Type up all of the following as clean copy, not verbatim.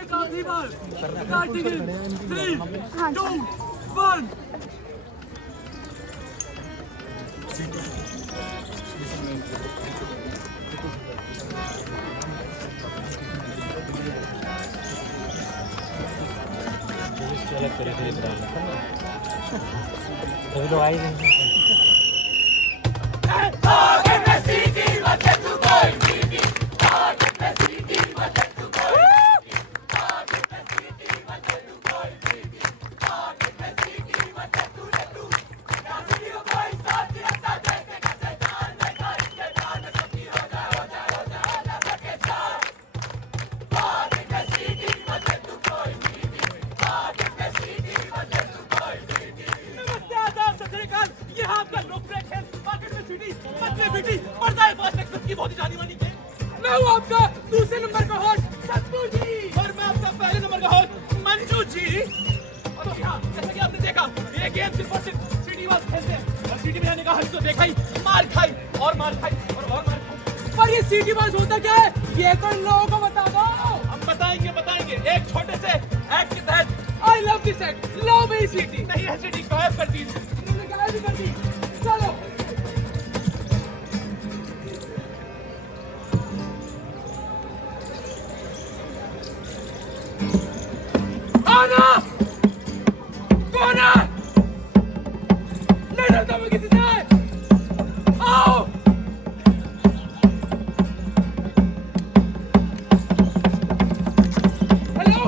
एक आखिरी बार starting in 3, 2, 1 तभी तो आई नहीं मैं हूँ आपका दूसरे नंबर का होस्ट सतगुरु जी और मैं आपका पहले नंबर का होस्ट मंजू जी। और यहाँ जैसा कि आपने देखा ये गेम सिर्फ और सिर्फ श्रीनिवास खेलते हैं और सीटी बजाने का हक तो देखा ही, मार खाई और मार खाई और मार खाई। पर ये सीटी बॉक्स होता क्या है ये तो इन लोगों को बता दो। हम बताएंगे एक छोटे से एक्ट के तहत। I love this act, love मेरी सीटी नहीं है सीटी गायब कर दी, गायब भी कर दी। चलो आना कौन है? नहीं डरता मैं किसी से। आओ हेलो,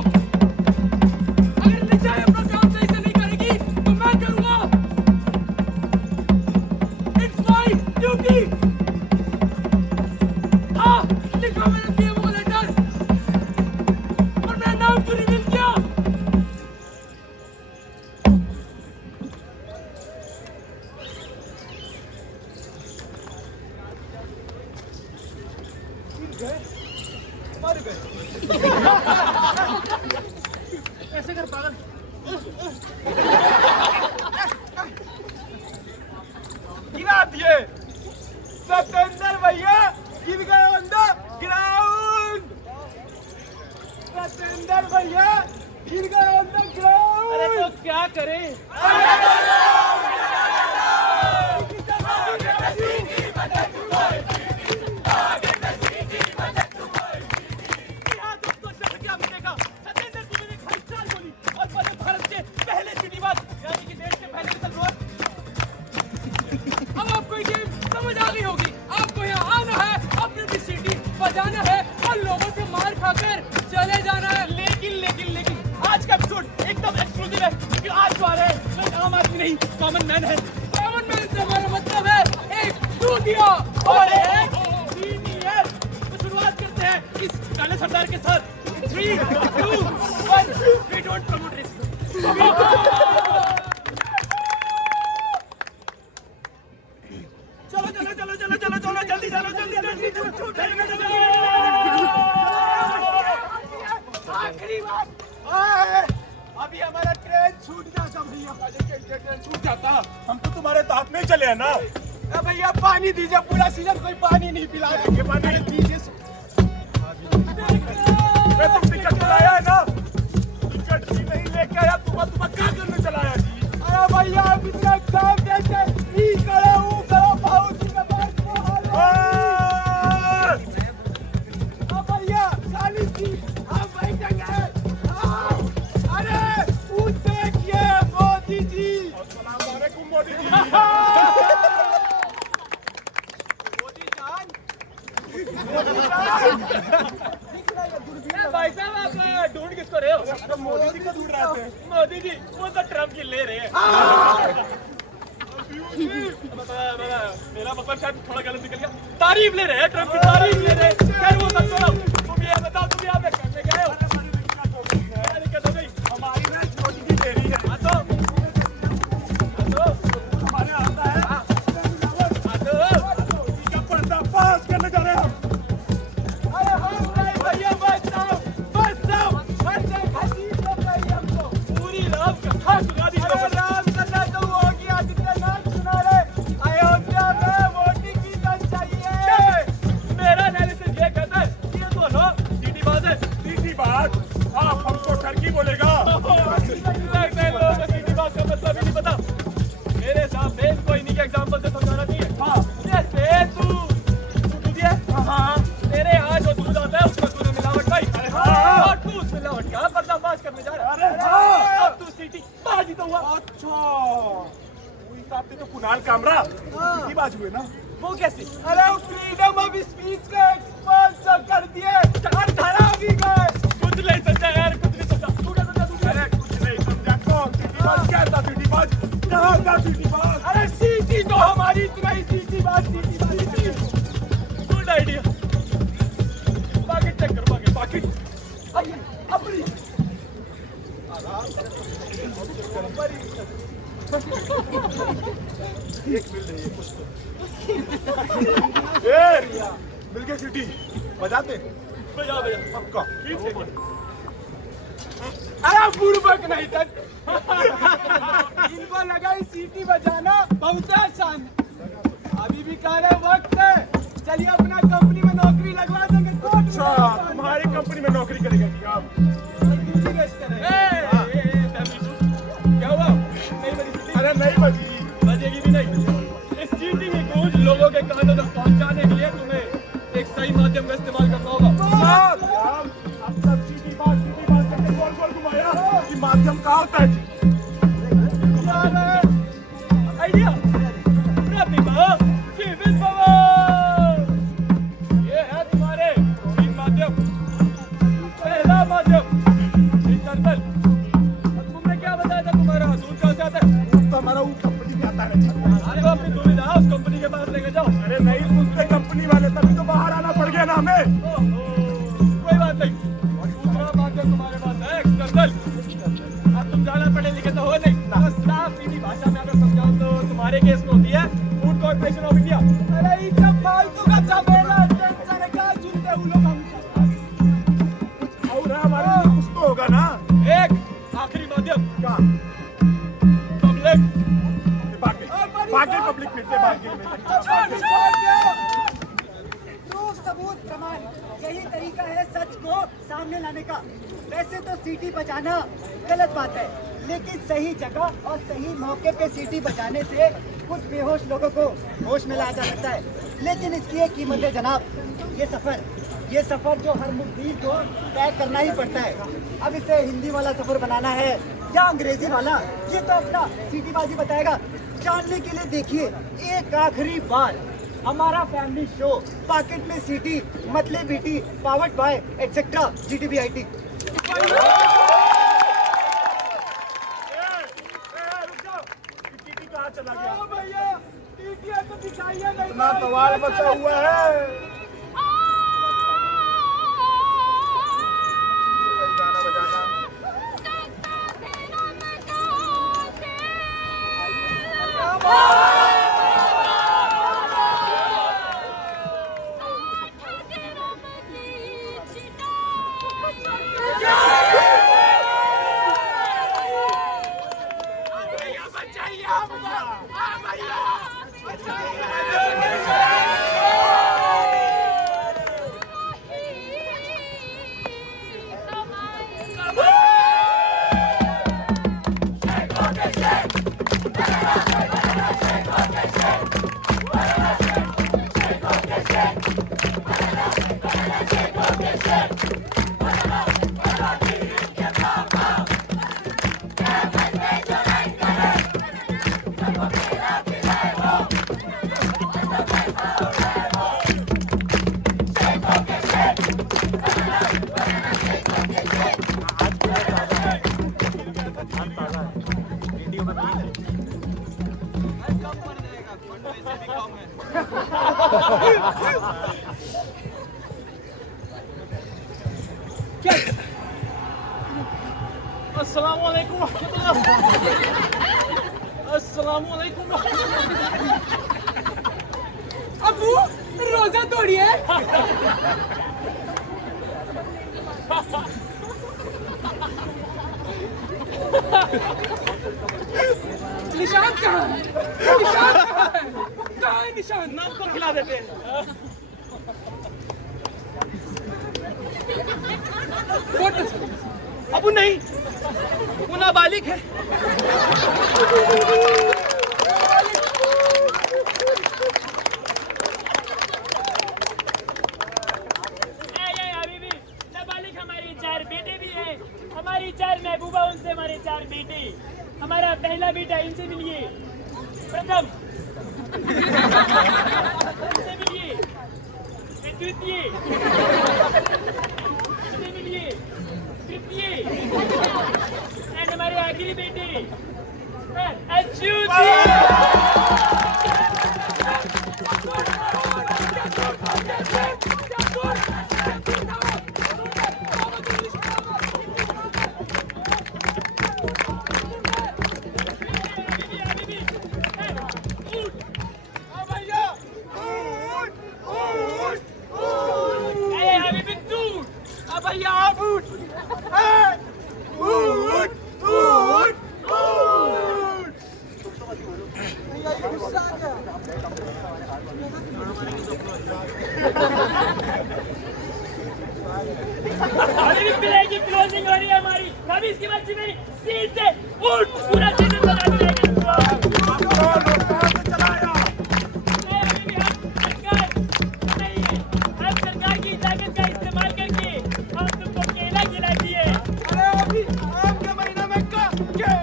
अगर निचाई अपना काम सही से नहीं करेगी तो मैं करूंगा। It's my duty. हाँ लिखा मैंने पीएम को लेटर और मेरा नाम क्यों रिवील किया? ऐसे कर पागल। गिरा दिए सतेंद्र भैया, गिर गए ऑन द ग्राउंड। सतेंद्र भैया गिर गए ऑन द ग्राउंड। अरे तो क्या करें? बजाना है और लोगों से मार खाकर चले जाना है। लेकिन आज का एपिसोड एकदम एक्सक्लूसिव है क्योंकि आज जो आ रहे हैं मैं आम आदमी नहीं कॉमन मैन है। कॉमन मैन से हमारा मतलब है एक दूधिया और एक सीनियर। तो शुरुआत करते हैं इस काले सरदार के साथ। 3, 2, 1 वी डोंट प्रमोट रेसिज्म। चलो जल्दी चलो आखिरी बात। अभी हमारा ट्रेन छूट जाता भैया। ट्रेन छूट जाता हम तो तुम्हारे साथ में चले हैं ना। भैया पानी दीजिए, पूरा सीजन कोई पानी नहीं पिला देंगे। पानी दीजिए। तुम टिकट चलाया है ना? टिकट भी नहीं लेके आया, तुम्हें क्या करने चलाया जी? अरे भैया अब इतना काम देते ई करो वो करो बहुत भैया खाली थी हम बैठेंगे। अरे उठ देखिए मोदी जी। अस्सलाम वालेकुम मोदी जी। मोदी जान भाई साहब आप ढूंढ किसको वो तो ट्रम्प की ले रहे हैं। मेरा मतलब शायद थोड़ा गलत निकल गया। तारीफ ले रहे हैं, ट्रम्प की तारीफ ले रहे हैं। खैर वो सब छोड़ो, तुम ये बताओ तुम यहाँ पे करने गए हो? हमारी ना छोटी सी डेयरी है। हमारे आता है का पर्दा पास करने जा रहे हैं हम। अरे हम नहीं भैया, बस जाओ। पूरी रात कथा सुना दी। राम कथा तो वो होगी, आदित्यनाथ सुना रहे। अयोध्या में वोटिंग की जंग चाहिए। मेरा एनालिसिस ये कहता है कि ये दोनों सीटी बाज है। सीधी बात, आप हमको ठरकी बोलेगा। लगता है लोगों को सीटी बाज का मतलब ही नहीं पता। मेरे हिसाब से इनको इन्हीं के एग्जाम्पल से समझाना चाहिए। जैसे तू दूध है, तेरे यहाँ जो दूध आता है उसमें तूने मिलावट पाई, और तू उस मिलावट का पर्दाफाश करने जा रहा है। अब तू सीटी बाज ही तो हुआ। अच्छा, वो हिसाब से तो कुणाल कामरा सीधी बाज हुए ना। वो कैसे? अरे फ्रीडम ऑफ स्पीच का एक्सपर्ट कर दिए, चार धड़ा भी गए। कुछ नहीं समझा यार, कुछ नहीं समझा। तू क्या समझा? अरे कुछ नहीं समझा। कौन सीधी बाज? क्या था सीधी बाज? कहाँ था सीधी बाज? अरे सीटी तो हमारी इतना ही सीटी बात। Good idea. पाकिट चेक कर, पाकिट। आइए, अपनी एक मिल रही है कुछ तो। मिल गई सीटी बजाते बजा पक्का। अरे बुड़बक नहीं तक इनको लगा ही सीटी बजाना बहुत आसान है। अभी भी कार्य वक्त है, चलिए अपना कंपनी में नौकरी लगवा देंगे। अच्छा, तुम्हारी कंपनी में नौकरी करेगा जी आप? दूसरी रेस्ट करें। क्या हुआ? नहीं बजी सीटी? अरे नहीं बजी। बजेगी भी नहीं। इस सीटी की गूंज लोगों के कानों तक पहुंचाने के लिए तुम्हें एक सही माध्यम का इस्तेमाल करना होगा। अब सब सीधी बात करके गोल गोल घुमाया कि माध्यम कहाँ होता है जी? आइडिया प्रतिभा जीवित भव। ये है तुम्हारे तीन माध्यम। पहला माध्यम इंटरनल। तुमने क्या बताया था तुम्हारा दूध कहाँ से आता है? तो हमारा वो कंपनी में आता है। अरे वो अपनी दुविधा उस कंपनी के पास लेके जाओ। अरे नहीं, उसने कंपनी वाले तभी तो बाहर आना पड़ गया ना हमें। कोई बात नहीं। और दूसरा माध्यम तुम्हारे पास है एक्सटर्नल। अब तुम जाना पढ़े लिखे तो हो नहीं। बस साफ सीधी भाषा में अगर समझाओ तो तुम्हारे केस में होती है फूड कॉर्पोरेशन ऑफ इंडिया। अरे ये सब फालतू का झमेला टेंशन है, क्या सुनते हो लोग हम? और हमारे लिए कुछ तो होगा ना। एक आखिरी माध्यम क्या? पब्लिक। बाकी पब्लिक फिरते बाकी में। प्रूफ, सबूत, प्रमाण, यही तरीका है सच को सामने लाने का। वैसे तो सीटी बजाना गलत बात है, लेकिन सही जगह और सही मौके पे सीटी बजाने से कुछ बेहोश लोगों को होश में लाया जा सकता है। लेकिन इसकी एक कीमत है जनाब, ये सफर जो हर मुद्दीर को तय करना ही पड़ता है। अब इसे हिंदी वाला सफर बनाना है या अंग्रेजी वाला, ये तो अपना सीटीबाजी बताएगा। जानने के लिए देखिए एक आखिरी बार हमारा फैमिली शो पॉकेट में सीटी मतलब BT powered by etcetera GTBIT। कहाँ चला गया? भैया टीटिया तो दिखाइए नहीं। इतना सवाल बचा हुआ है। गाना बजाना। Shake, कम पड़ जाएगा, फंड वैसे भी कम है। अस्सलामु अलैकुम अस्सलामु अलैकुम। अबू रोजा तोड़िए। निशान कहाँ है? निशान कहाँ है? कहाँ है निशान? नाम को खिला देते हैं। फोटो अबू नहीं, वो नाबालिग है। नाबालिग हमारी 4 बेटे भी हैं, हमारी 4 महबूबा, उनसे हमारे 4 बेटे। हमारा पहला बेटा, इनसे मिलिए। प्रथम इनसे मिलिए। द्वितीय इनसे मिलिए। तृतीय एंड हमारे आखिरी बेटे अच्युत। की क्लोजिंग हो रही है हमारी। अभी इसके बाद मेरी सीट से उठ, पूरा सीजन बना दिया। हम सरकार की ताकत का इस्तेमाल करके हम तुमको केला खिला दिए। अरे अभी आम के महीने में केला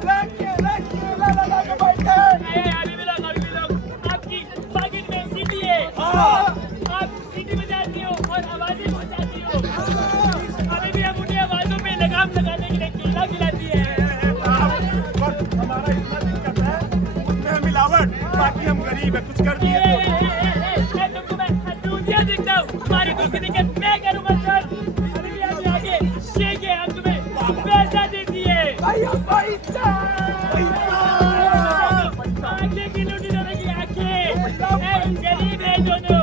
लगा के बैठे हैं। अभी भी लोग आपकी पॉकेट में सीटी है। आप सीटी बजाती हो और आवाजें पहुंचाती हो। अभी भी हम उन्हें आवाजों पे लगाम लगाने के लिए केला खिलाती है। हमारा इतना दिक्कत है, उसमें है मिलावट, बाकी हम गरीब है, कुछ कर दिए तो। तुमको मैं दूधिया दिखता हूँ, तुम्हारी दूध की दिक्कत मैं करूँगा सर। अभी भी आगे शेख है, हम तुम्हें पैसा दे दिए। आंखें की लूटी दोनों की आंखें, गरीब है दोनों।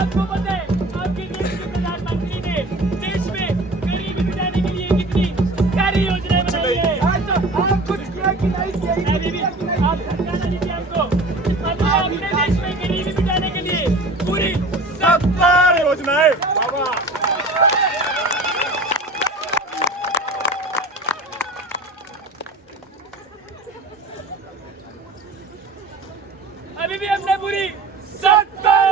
आपको पता है आपके देश के प्रधानमंत्री ने देश में गरीबी मिटाने के लिए कितनी सारी योजनाएं बनाई है। आप कुछ किया कि नहीं किया? अभी भी आप धमकाना दीजिए हमको। अपने देश में गरीबी मिटाने के लिए पूरी सरकार योजनाएं बाबा। अभी भी हमने पूरी 70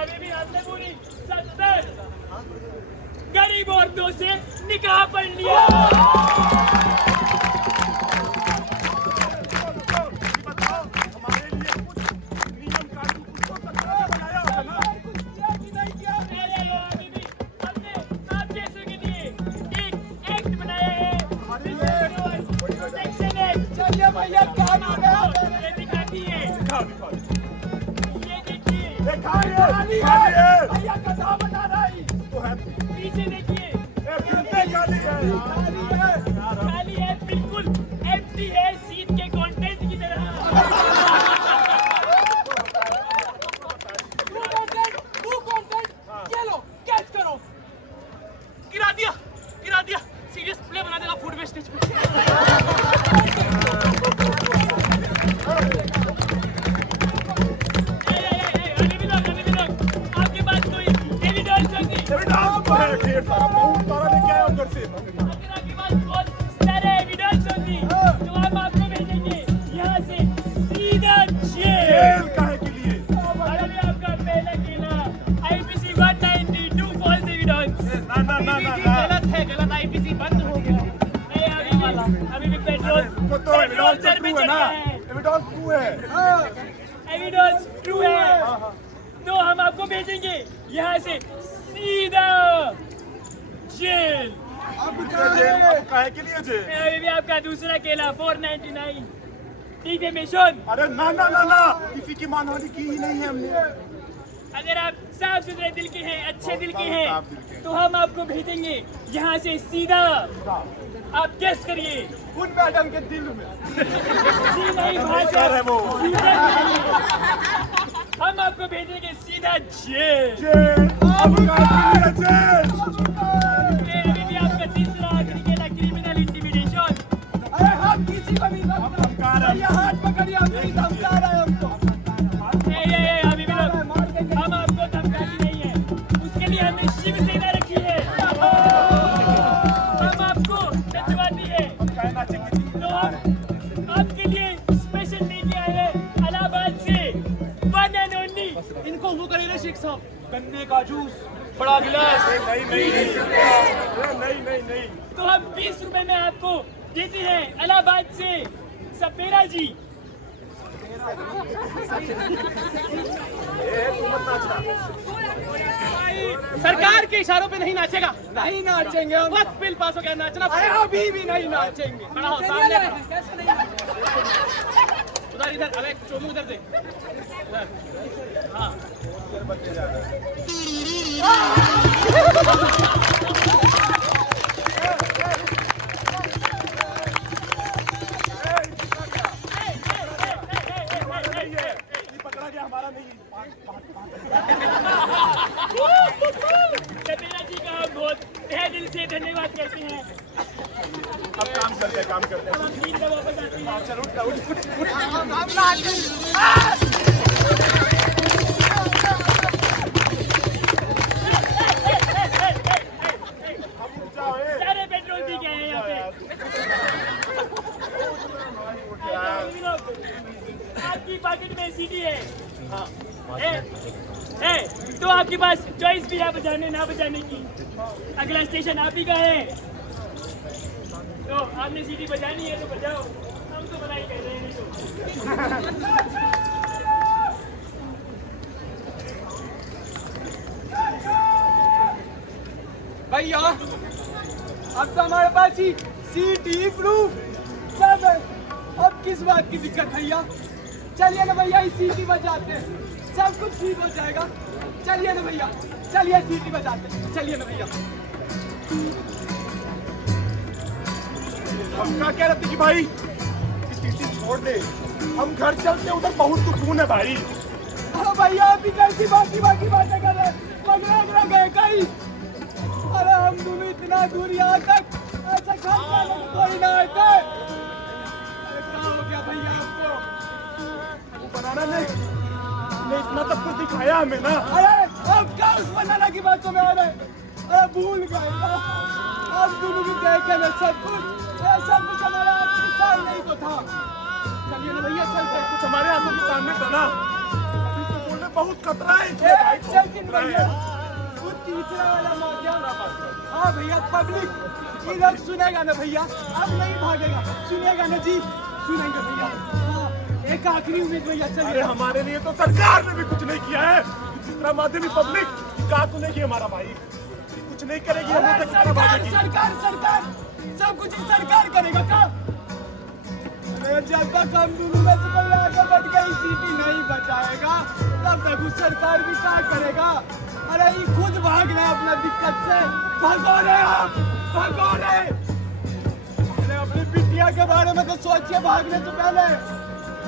अभी भी हमने पूरी 70 गरीब औरतों से निकाह पढ़ लिया। बताओ, हमारे लिए कुछ नियम कानून कुछ तो सरकार ने बनाया होगा ना। अभी भी हमने आप जैसों के लिए एक एक्ट बनाया है, प्रोटेक्शन एक्ट। चलिए भैया कानून है। ये दिखाती है, दिखाओ। ये देखिए, भैया कथा बना रही। तो है पीछे देखिए, कितने गाली है खाली है, बिल्कुल एम्प्टी है, सीट के कंटेंट की तरह। ये लो कैच करो। गिरा दिया सीरियस प्ले बना देगा फूड वेस्टेज पे। अभी भी लोग आपके पास कोई एविडेंस होगी? ढेर सारा बहुत सारा लेके आया उधर से। अगर आपके पास बहुत सारे एविडेंस होगी तो हम आपको भेजेंगे यहाँ से सीधा जेल। जेल काहे के लिए? अभी भी आपका पहला केला IPC 192 फॉल्स एविडेंस। ना गलत है, गलत आईपीसी बंद हो गया। अभी भी पेट्रोल वो तो पेट्रोल सर पे ट्रू है चढ़ ना, गया है। एविडेंस ट्रू है। एविडेंस ट्रू है। तो हम आपको भेजेंगे यहाँ से सीधा जेल। काहे के लिए जे? अभी भी आपका दूसरा केला 499 डिफेमेशन। अरे ना ना ना ना, किसी की मानहानि की ही नहीं है हमने। अगर आप साफ सुथरे दिल के हैं, अच्छे दिल के हैं, तो हम आपको भेजेंगे यहाँ से सीधा। आप गेस करिए। उन मैडम के दिल में। जी नहीं भाषा है वो। हम आपको भेजेंगे सीधा जेल। जेल, अब काहे के लिए जेल? अभी भी आपका तीसरा आखिरी केला क्रिमिनल इंटिमिडेशन। अरे हम किसी को नहीं धमका रहे। भैया हाथ पकड़िए, हम नहीं धमका रहे हमको। अभी भी लोग, हम आपको धमकाते नहीं है, उसके लिए हमने शिवसेना रखी है। हम आपको नचवाती है। तो हम आपके लिए स्पेशल लेके आए हैं इलाहाबाद से वन एंड ओनली। इनको वो करिए शेख साहब, गन्ने का जूस, बड़ा गिलास। नहीं नहीं नहीं नहीं नहीं नहीं। तो हम 20 रुपए में आपको देते हैं इलाहाबाद से सपेरा जी। सरकार के इशारों पे नहीं नाचेगा। नहीं नाचेंगे हम। वक्त बिल पास हो गया, नाचना अरे अभी भी नहीं नाचेंगे। खड़ा हो, सामने खड़ा। उधर इधर, अबे चोमू उधर दे। उधर। हाँ। पकड़ा गया, हमारा नहीं। सपेरा जी का हम बहुत तहे दिल से धन्यवाद करते हैं। अब काम करते काम करते। हम नींद में वापस आते हैं। चलो उठ। सारे पेट्रोल पी गए हैं यहाँ पे। आपकी पॉकेट में सीडी है। है, तो आपके पास चॉइस भी है बजाने ना बजाने की। अगला स्टेशन आप ही का है, तो आपने सीडी बजानी है तो बजाओ। हम तो बनाई कर रहे हैं। भैया अब तो हमारे पास ही सीटी प्रूफ सब है। अब किस बात की दिक्कत भैया? चलिए ना भैया, इस सीटी बजाते हैं, सब कुछ ठीक हो जाएगा। चलिए ना भैया, चलिए सीटी बजाते हैं। चलिए ना भैया। हम क्या कह रहे थे कि भाई इस चीज छोड़ दे, हम घर चलते, उधर बहुत सुकून है भाई। अरे भैया अभी कैसी बाकी बातें कर रहे हैं? पगड़ा गए कहीं? अरे हम दोनों इतना दूर यहाँ तक ऐसा खाना कोई ना आते। क्या हो गया भैया आपको? बनाना ने इतना सब कुछ दिखाया हमें ना। अरे अब क्या उस बनाना की बातों में आ रहे? अरे भूल गए ना, आप दोनों भी देखे ना सब कुछ। सब कुछ हमारा आपके सामने ही तो था। चलिए ना भैया, चलते हैं। कुछ हमारे आंखों के सामने था ना। अभी तो बोलने बहुत खतरा है इसमें भाई, बहुत सेकंड खतरा भैया, है। वो तीसरा वाला मौका। हाँ भैया, पब्लिक ये लोग सुनेगा ना भैया, अब नहीं भागेगा। सुनेगा ना जी, सुनेंगे भैया। हाँ, एक आखिरी उम्मीद भैया। अरे चलिए। हमारे लिए तो सरकार ने भी कुछ नहीं किया है। जिस तरह माध्यमी पब्लिक क्या सुनेगी हमारा भाई, कुछ नहीं करेगी। हमें तक कितना भागेगी। सरकार सब कुछ ही सरकार करेगा क्या? अरे जब तक हम दोनों में से कोई आगे बढ़ गई सीटी नहीं बचाएगा, तब तक उस सरकार भी क्या करेगा? अरे ये खुद भाग रहे हैं अपना दिक्कत से। भागो रहे आप, भागो रहे। अरे अपनी बिटिया के बारे में तो सोचिए भागने से पहले।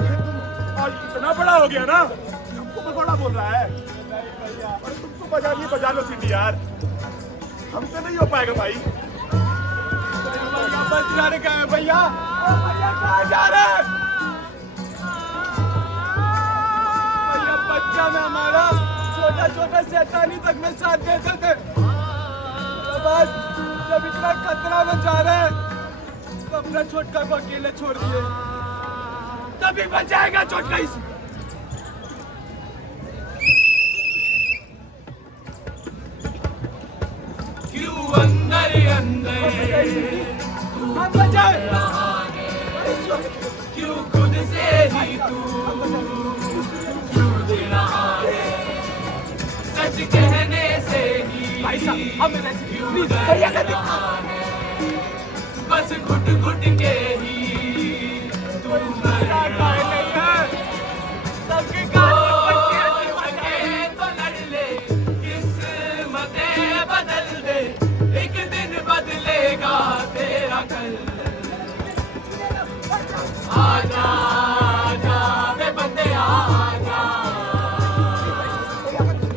ये तुम आज इतना बड़ा हो गया ना, हमको बड़ा बोल रहा है। अरे तुमको बजा लो सीटी यार, हमसे नहीं हो पाएगा भाई। बच कर गए भैया। भैया कहाँ जा रहे हैं? भैया बच्चा में हमारा छोटा शैतानी तक में साथ देते थे। बाद जब इतना खतरा में जा रहे हैं, तो अपना छोटका को अकेले छोड़ दिए। तभी बचाएगा छोटका इसी। हम बचाए। क्यों खुद से ही तू जूझ रहा है? सच कहने से ही भाई साहब हमें वैसे क्यों प्लीज बढ़िया कर दे। बस घुट घुट के ही तू मरना सबके सके तो लड़ ले किस्मतें बदल दे एक दिन बदलेगा तेरा कल आजा आजा वे बंदे आजा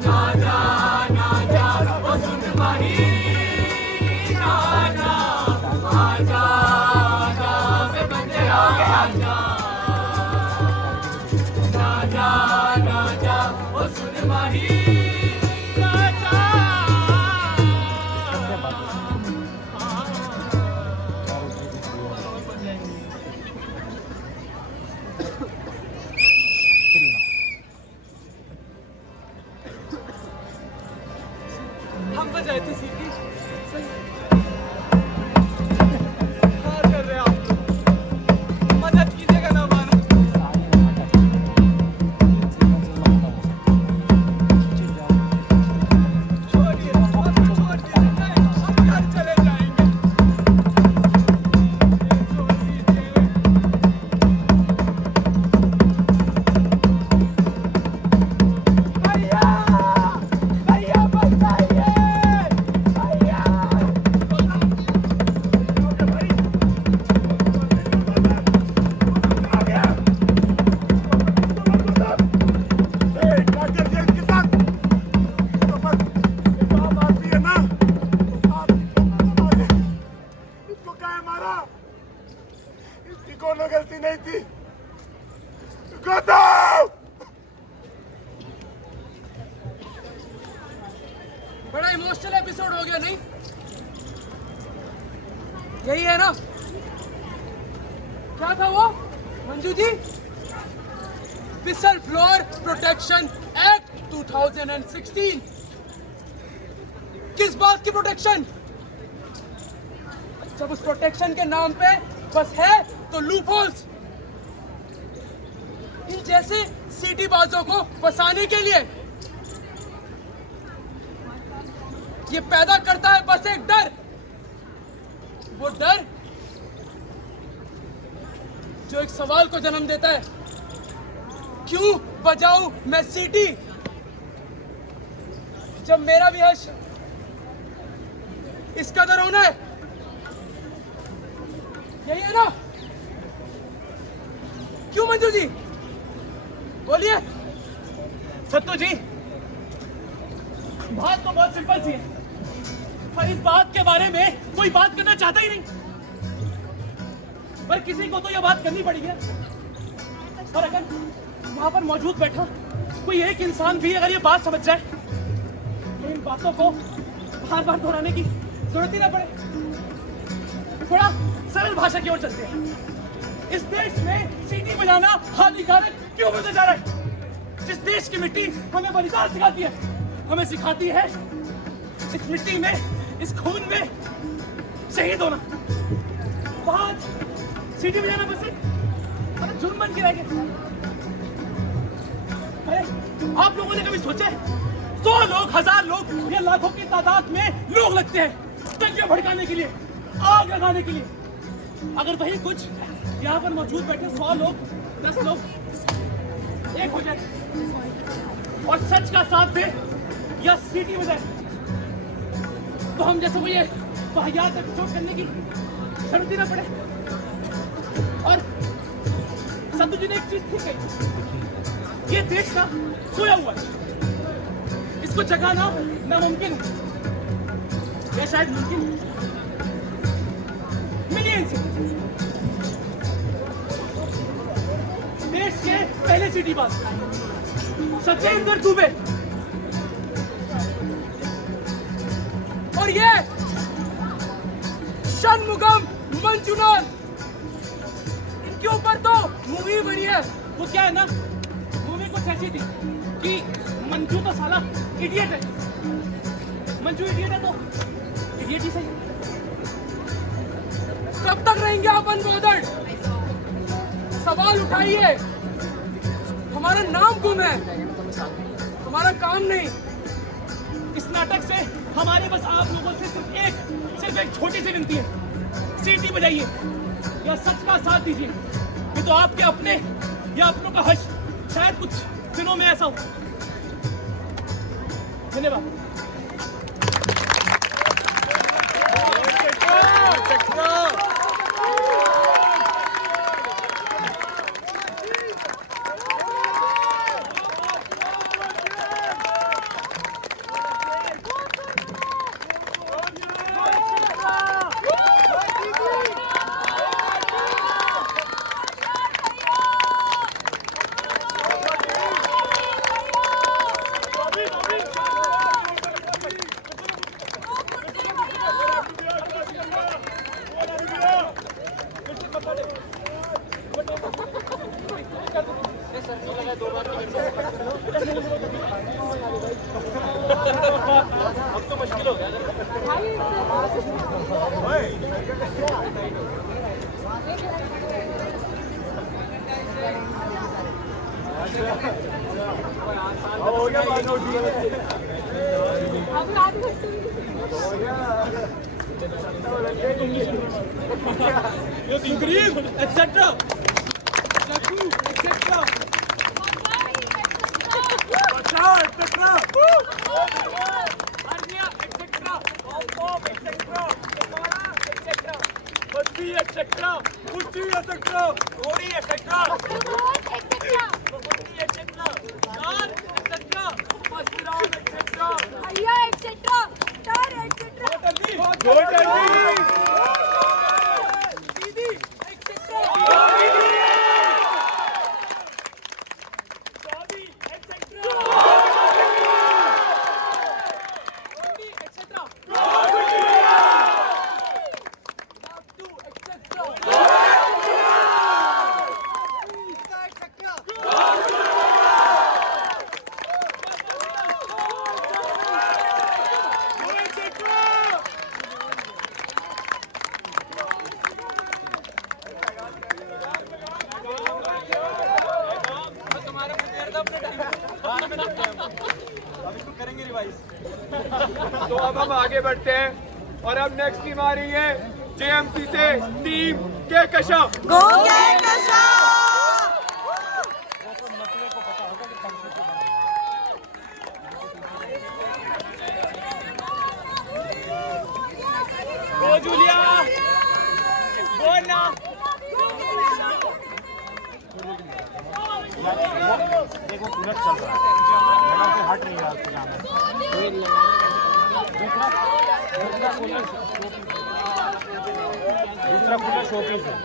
ना जा ना जा ओ सुन माही ना जा आजा आजा वे बंदे आजा ना जा ना जा ओ सुन माही ना जा हम बजाए थे सीटी सही हाँ कर रहे आप मदद कीजिएगा ना हमारा छोड़िए नहीं हम घर चले जाएंगे भैया भैया बचाइए भैया कोनो गलती नहीं थी गौतम बड़ा इमोशनल एपिसोड हो गया नहीं यही है ना क्या था वो Manju ji whistle blower protection act 2016 किस बात की प्रोटेक्शन जब उस प्रोटेक्शन के नाम पे बस है तो लूपहोल्स इन जैसे सीटी बाजों को फंसाने के लिए ये पैदा करता है बस एक डर वो डर जो एक सवाल को जन्म देता है क्यों बजाऊं मैं सीटी जब मेरा भी हर्ष इस कदर होना है यही है ना क्यों मंजू जी बोलिए सत्तू जी बात तो बहुत सिंपल सी है पर इस बात के बारे में कोई बात करना चाहता ही नहीं पर किसी को तो यह बात करनी पड़ेगी और अगर यहाँ पर मौजूद बैठा कोई एक इंसान भी अगर ये बात समझ जाए तो इन बातों को बार बार दोहराने की जरूरत ही ना पड़े थोड़ा सरल भाषा की ओर चलते हैं इस देश में सीटी बजाना हानिकारक क्यों बनता जा रहा है जिस देश की मिट्टी हमें बलिदान सिखाती है हमें सिखाती है इस मिट्टी में इस खून में शहीद होना वहां सीटी बजाना बस एक जुर्म बन के रह गया अरे आप लोगों ने कभी सोचा 100 लोग 1000 लोग या लाखों की तादाद में लोग लगते हैं टंकियां भड़काने के लिए आग लगाने के लिए अगर वही कुछ यहाँ पर मौजूद बैठे 100 लोग 10 लोग एक हो जाए और सच का साथ दे या सीटी बजाए तो हम जैसे वो ये वाहियात एपिसोड करने की जरूरत ही ना पड़े और सत्तू जी ने एक चीज ठीक कही ये देश ना सोया हुआ है इसको जगाना नामुमकिन है या शायद मुमकिन है मिलियंस देश के पहले सिटी बास सत्येंद्र दुबे और ये षणमुगम मंजुनाथ इनके ऊपर तो मूवी बनी है वो क्या है ना मूवी कुछ ऐसी थी कि मंजू तो साला इडियट है मंजू इडियट है तो इडियट ही सही कब तक रहेंगे आप अनबोधर्ड सवाल उठाइए हमारा नाम गुम है हमारा काम नहीं हमारे बस आप लोगों से सिर्फ एक छोटी सी विनती है, सीटी बजाइए या सच का साथ दीजिए। ये तो आपके अपने या अपनों का हश शायद कुछ दिनों में ऐसा हो। धन्यवाद। Sukhdev, etc. Shakku, etc. बचाओ etc. Arnya, etc. Pop, etc. Kumara, etc. बच्ची etc. कुची etc. Gori, etc. Bhagwati, etc. Car, etc. Masram, etc. भैया etcetera tar etcetera Didi, etc. Bobby, etc. Gandhi, etc. Abdu, etc. तो अब हम आगे बढ़ते हैं और अब नेक्स्ट टीम आ रही है जेएमसी से टीम के Kashyap. Go Julia. Go na. देखो पूरा चल रहा है, लगा के हट नहीं रहा उसके सामने। दूसरा कूलर शोपीस है।